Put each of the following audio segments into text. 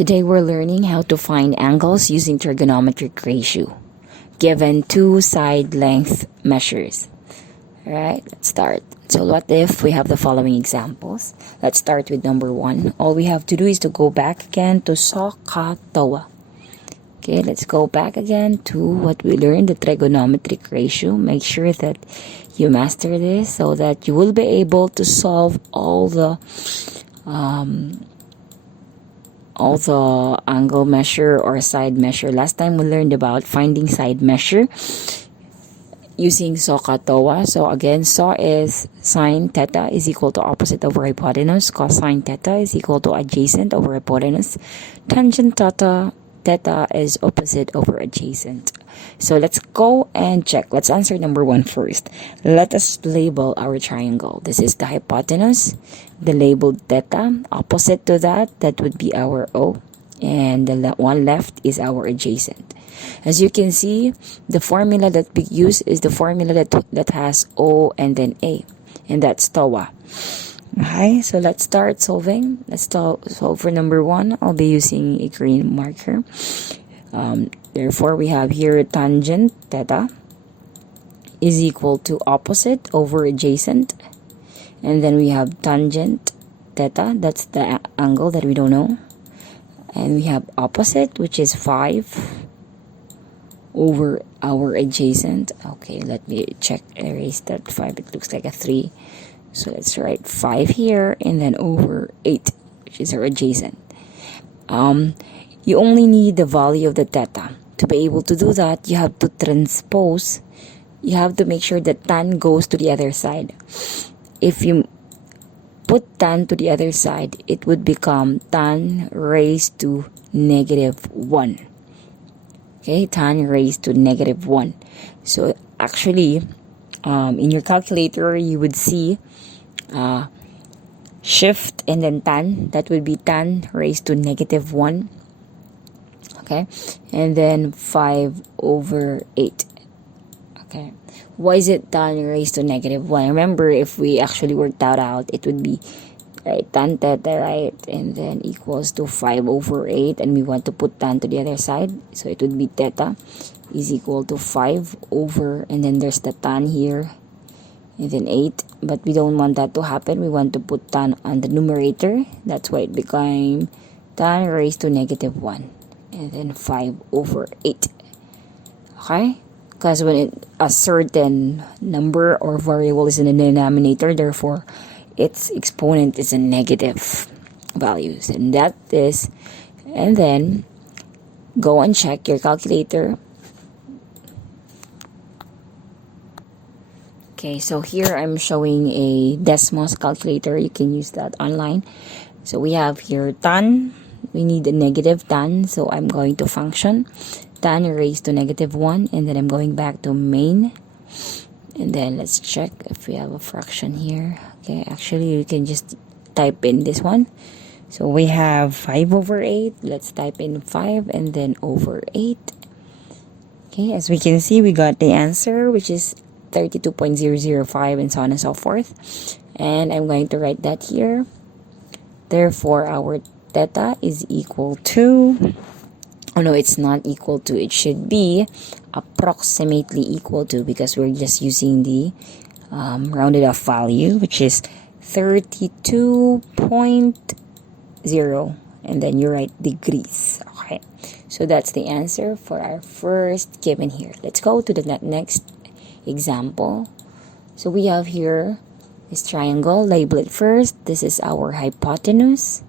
Today we're learning how to find angles using trigonometric ratio, given two side length measures. Alright, let's start. So what if we have the following examples? Let's start with number 1. All we have to do is to go back again to Sokatawa. Okay, let's go back again to what we learned, the trigonometric ratio. Make sure that you master this so that you will be able to solve all the angle measure or side measure. Last time we learned about finding side measure using SOHCAHTOA. So again, SO is sine theta is equal to opposite over hypotenuse. Cosine theta is equal to adjacent over hypotenuse. Tangent theta is opposite over adjacent. So let's go and check. Let's answer number 1 first. Let us label our triangle. This is the hypotenuse, the labeled theta. Opposite to that would be our O, and the one left is our adjacent. As you can see, the formula that we use is the formula that has O and then A, and that's TOA. Okay, so let's start solving. Let's solve for number 1. I'll be using a green marker. Therefore, we have here tangent theta is equal to opposite over adjacent. And then we have tangent theta, that's the angle that we don't know. And we have opposite, which is 5 over our adjacent. Okay, let me check, erase that 5. It looks like a 3. So let's write 5 here and then over 8, which is our adjacent. You only need the value of the theta. To be able to do that, you have to transpose. You have to make sure that tan goes to the other side. If you put tan to the other side, it would become tan raised to -1. Okay, tan raised to -1. So actually, in your calculator, you would see shift and then tan. That would be tan raised to -1. Okay, and then 5 over 8. Okay, why is it tan raised to -1? Remember, if we actually worked that out, it would be right, tan theta, right, and then equals to 5 over 8, and we want to put tan to the other side, so it would be theta is equal to 5 over, and then there's the tan here, and then 8, but we don't want that to happen. We want to put tan on the numerator. That's why it became tan raised to -1, and then 5 over 8. Okay, because when a certain number or variable is in the denominator, therefore its exponent is a negative values, and that is, and then go and check your calculator. Okay, so here I'm showing a Desmos calculator. You can use that online. So we have here tan. We need a negative tan, so I'm going to function tan raised to -1, and then I'm going back to main, and then let's check if we have a fraction here. Okay, actually you can just type in this one. So we have 5 over 8. Let's type in 5 and then over 8. Okay, as we can see, we got the answer, which is 32.005, and so on and so forth. And I'm going to write that here. Therefore, our theta is equal to, oh no, it's not equal to, it should be approximately equal to, because we're just using the rounded off value, which is 32.0, and then you write degrees. Okay, so that's the answer for our first given here. Let's go to the next example. So we have here this triangle. Label it first. This is our hypotenuse.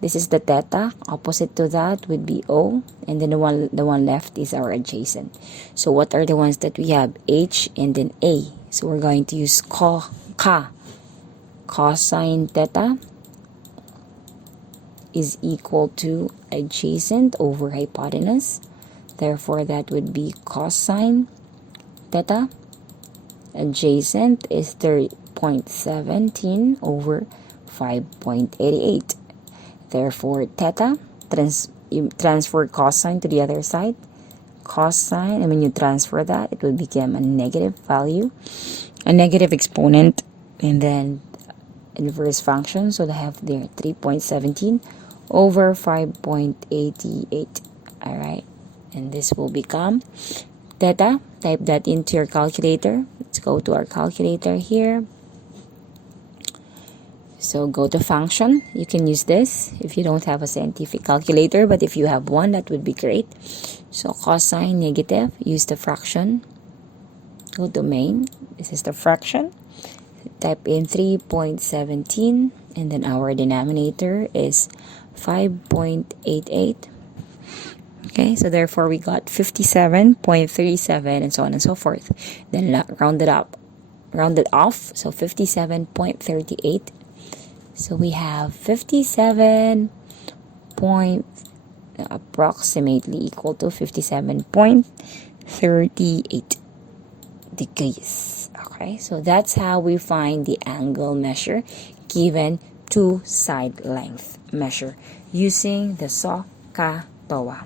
This is the theta. Opposite to that would be O, and then the one left is our adjacent. So what are the ones that we have? H and then A. So we're going to use cosine theta is equal to adjacent over hypotenuse. Therefore, that would be cosine theta. Adjacent is 30.17 over 5.88. Therefore, theta, you transfer cosine to the other side. Cosine, and when you transfer that, it will become a negative value, a negative exponent, and then inverse function. So they have there 3.17 over 5.88. All right, and this will become theta. Type that into your calculator. Let's go to our calculator here. So go to function. You can use this if you don't have a scientific calculator, but if you have one, that would be great. So cosine negative, use the fraction. Go to main. This is the fraction. Type in 3.17, and then our denominator is 5.88. Okay, so therefore we got 57.37 and so on and so forth. Then rounded off, so 57.38. So we have 57 point approximately equal to 57.38 degrees. Okay, so that's how we find the angle measure given two side length measure using the SOHCAHTOA.